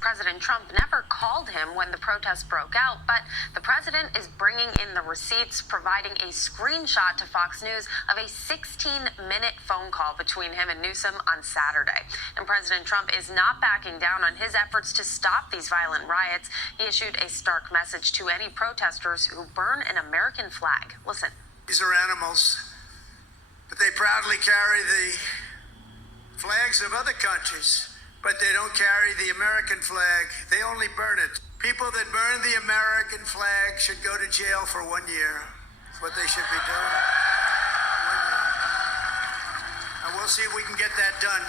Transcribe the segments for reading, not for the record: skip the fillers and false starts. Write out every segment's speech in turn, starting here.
President Trump never called him when the protests broke out, but the president is bringing in the receipts, providing a screenshot to Fox News of a 16-minute phone call between him and Newsom on Saturday. And President Trump is not backing down on his efforts to stop these violent riots. He issued a stark message to any protesters who burn an American flag. Listen. These are animals, but they proudly carry the flags of other countries, but they don't carry the American flag. They only burn it. People that burn the American flag should go to jail for 1 year. That's what they should be doing. 1 year. And we'll see if we can get that done.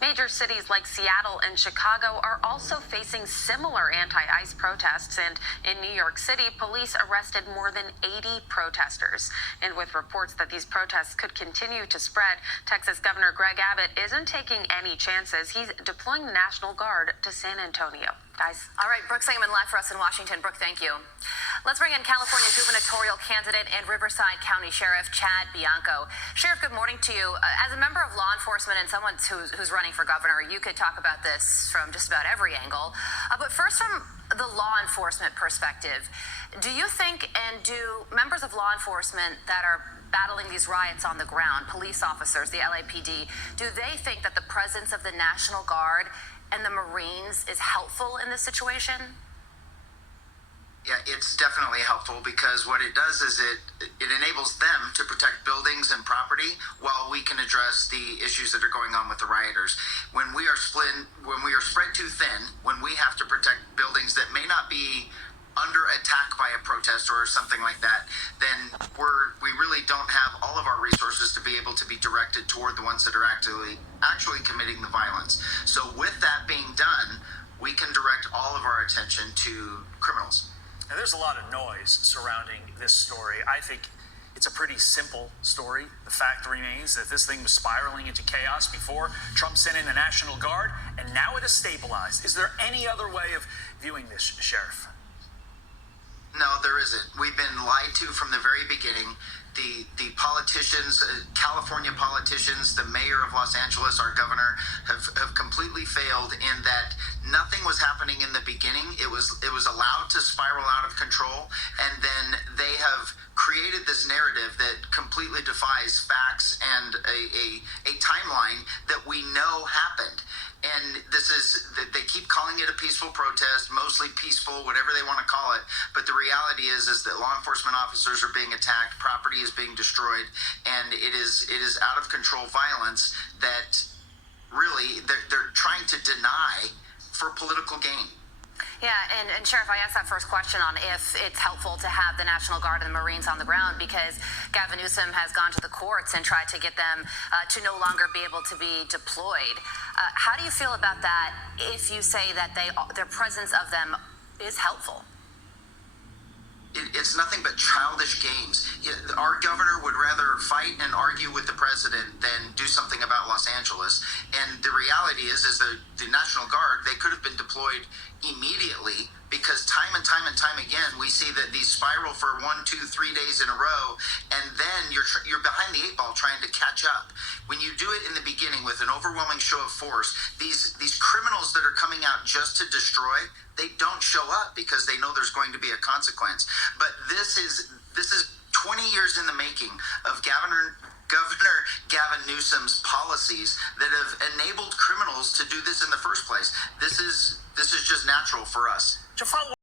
Major cities like Seattle and Chicago are also facing similar anti-ICE protests, and in New York City, police arrested more than 80 protesters. And with reports that these protests could continue to spread, Texas Governor Greg Abbott isn't taking any chances. He's deploying the National Guard to San Antonio. Guys. All right, Brooke Sangamon live for us in Washington. Brooke, thank you. Let's bring in California gubernatorial candidate and Riverside County Sheriff Chad Bianco. Sheriff, good morning to you. As a member of law enforcement and someone who's running for governor, you could talk about this from just about every angle. But first, from the law enforcement perspective, do you think, and do members of law enforcement that are battling these riots on the ground, police officers, the LAPD, do they think that the presence of the National Guard and the Marines is helpful in this situation? Yeah, it's definitely helpful, because what it does is it enables them to protect buildings and property while we can address the issues that are going on with the rioters. When we are spread too thin, when we have to protect buildings that may not be under attack by a protester or something like that, then we really don't have all of our resources to be able to be directed toward the ones that are actually committing the violence. So with that being done, we can direct all of our attention to criminals. Now, there's a lot of noise surrounding this story. I think it's a pretty simple story. The fact remains that this thing was spiraling into chaos before Trump sent in the National Guard, and now it has stabilized. Is there any other way of viewing this, Sheriff? No, there isn't. We've been lied to from the very beginning. The politicians, California politicians, the mayor of Los Angeles, our governor, have completely failed in that nothing was happening in the beginning. It was allowed to spiral out of control, and then they have created this narrative that completely defies facts and a timeline that we know happened. And they keep calling it a peaceful protest, mostly peaceful, whatever they want to call it. But the reality is that law enforcement officers are being attacked, property is being destroyed, and it is out of control violence that really they're trying to deny for political gain. Yeah, and Sheriff, I asked that first question on if it's helpful to have the National Guard and the Marines on the ground, because Gavin Newsom has gone to the courts and tried to get them to no longer be able to be deployed. How do you feel about that if you say that their presence of them is helpful? It's nothing but childish games. Our governor would rather fight and argue with the president than do something about Los Angeles. And the reality is the National Guard, they could have been deployed immediately, because time and time again, we see that these spiral for 1, 2, 3 days in a row, and then you're behind the 8 ball trying to catch up. When you do it in the beginning with an overwhelming show of force, these criminals that are coming out just to destroy, they don't show up because they know there's going to be a consequence. But this is 20 years in the making of Governor Gavin Newsom's policies that have enabled criminals to do this in the first place. This is just natural for us. To follow